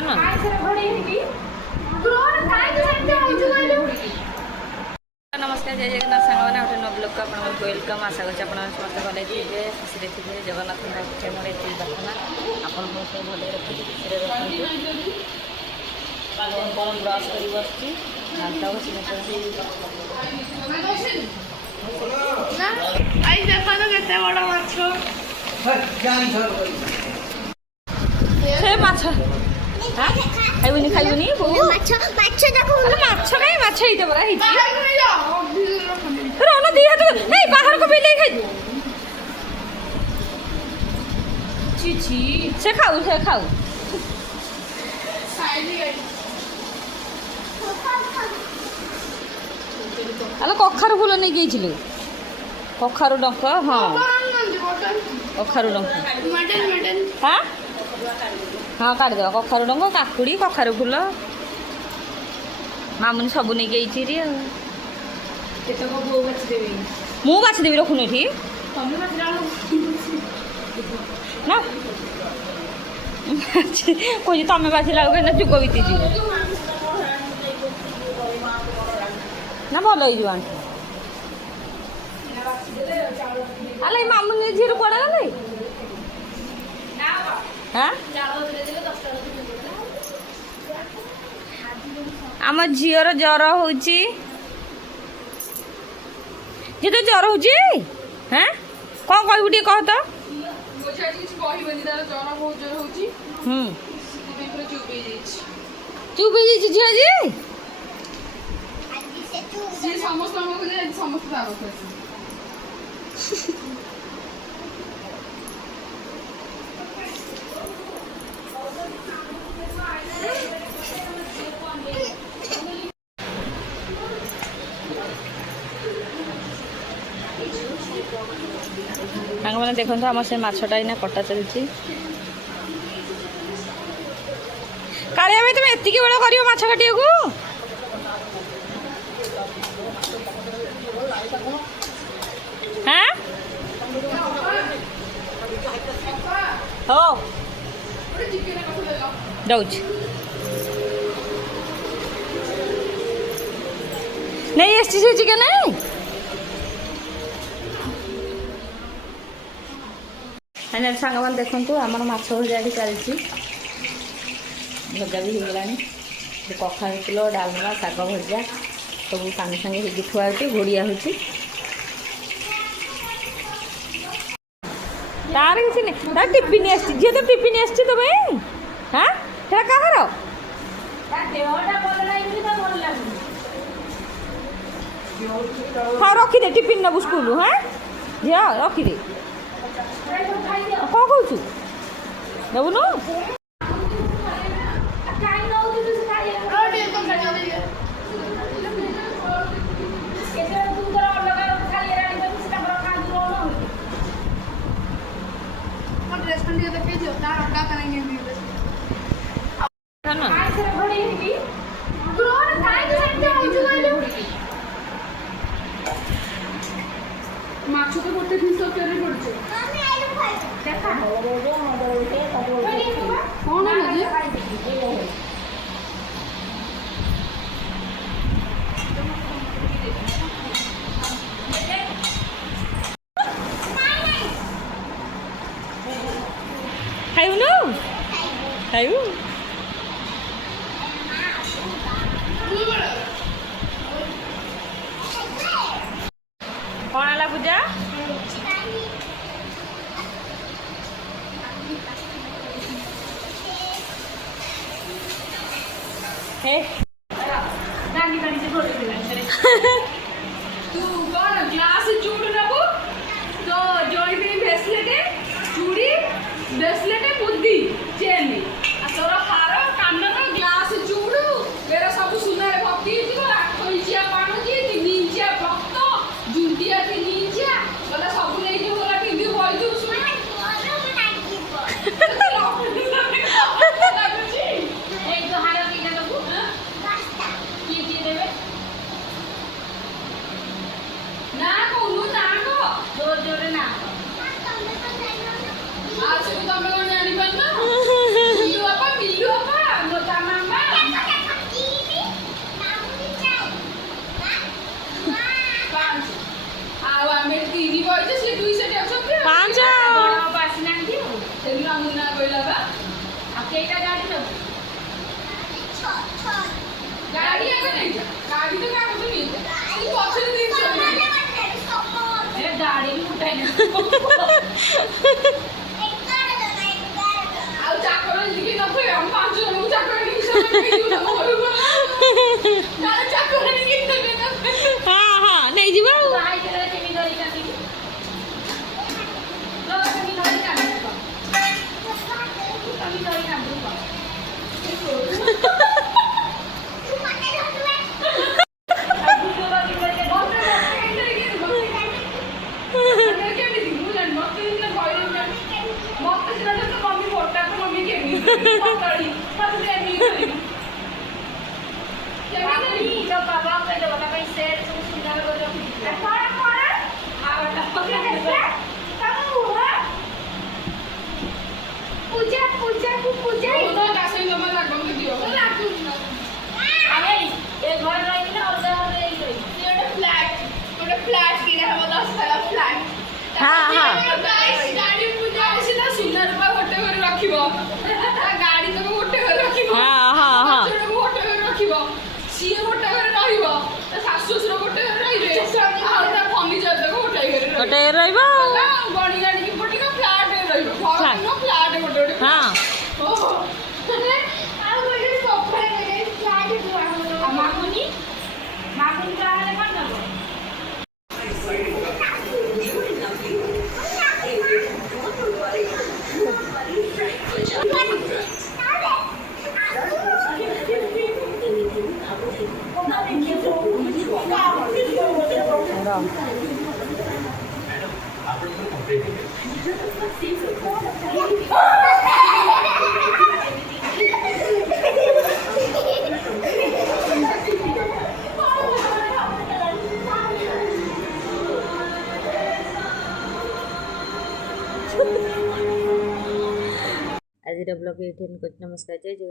नमस्कार जय जगन्नाथ सांग मैंने गोटे नव ब्लॉग को आप वेलकम आशा कर समस्त भले थे खुशी थे जगन्नाथ मोर ये प्रार्थना आपन सब भले रखी खुशी रखी कौन ब्रश कर बस खाइबुनि खाइबुनि माछ काई माछ हिते बरा हिची रोन दी हाथ ए बाहर को बिले खाइ छी छी से खाऊ आलो कखारु फूल नहीं गई कखारु डंक हाँ कखारु डंक हाँ हाँ काटिदेव कखारु डंक काकुड़ी कखारु फूल मामुनी सब नहीं गई मु बाछदेवी रखुन ये ना कह तुम बाछला जुग बीती ना भल हो आले मामुनी झीर कड़ा गले हाँ आम झीर जर हो तो जर हो हाँ कौन कहबू टे कह तो चुप हो झील जी मैंने देखो आम से मछटा इना कटा चलती कालिया भाई तुम एति बेल कर माछ काटिया को हाँ हो दौच नहीं एसटी से चिकन नहीं मैंने सांग मैंने देखु आम माछ भजा चलती भजा भी होगला कखारू फूल डालमा शाग भजा सब सांगे सांगे हो थुआ घोड़िया हो तार किसी नहीं तार टिफिन झील तो टिफिन आसती तो भाई हाँ क्या कह हाँ रखीदे टिफिन नबू स्कूल हाँ झील रखीदे कौन कौन नबुन माछ तो गोटे दिन तरकारी पड़ছে कौन है खाइबु न खाइबु कौन है पूजा तू कौन ग्लास चूड़ नबू तो जॉय पे ब्रेसलेट चूड़ी ब्रेसलेट बुद्धि चेन तोर हार कानर ग्लास चूड़ मेरा सब सुना भक्ति इंचिया पाणुची 3 इंचिया भक्त जुंडिया 3 इंचिया बोला सब नहीं बोला पिंदी बोल दू सुना एक तो हार की देबू की देबे गाड़ी में गाड़ी आगे नहीं जा गाड़ी तो क्या कुछ नहीं तू पछे दिन चल ए गाड़ी भी उठाई ना ଆଉ ଚାକର ଯିକି ନଥିବେ ଆମ 5 ଜଣଙ୍କୁ ଚାକର ନେଇକି ସବୁ ନେଇଯିବୁ ନା ଘରକୁ ନା ଚାକର ନେଇକି ନେବେ ନା ହଁ ହଁ ନେଇଯିବ ଆଉ ଭାଇ କେବେ କେମିତି ଧରି କାଟି ଲୋ କେମିତି ଧରି କାଟି କେମିତି ଧରି କାଟି पूजा पूजा पूजा तो कासे जमा लागम के दियो लागू अरे ए घर रही ना और जगह रही ये फ्लैट किने हम 10 साल फ्लैट हाँ हाँ गाड़ी पूजा से ना सुंदर रूपा गोटे घर रखिबो गाड़ी तो गोटे घर रखिबो हाँ हाँ हाँ गोटे घर रखिबो सीए गोटे घर रहिबो सासु ससुर गोटे घर रहिबे आ फर्निचर तक गोटे घर रहिबो गोटे रहइब गणी गाड़ी की गोटे का फ्लैट रहिबो घर नो फ्लैट गोटे हाँ ओहो आ गोटे सोफा रे फ्लैट दुआ मामुनी मामुनी का है कौन दबो आज ब्लॉग ये नमस्कार जय जगन्नाथ।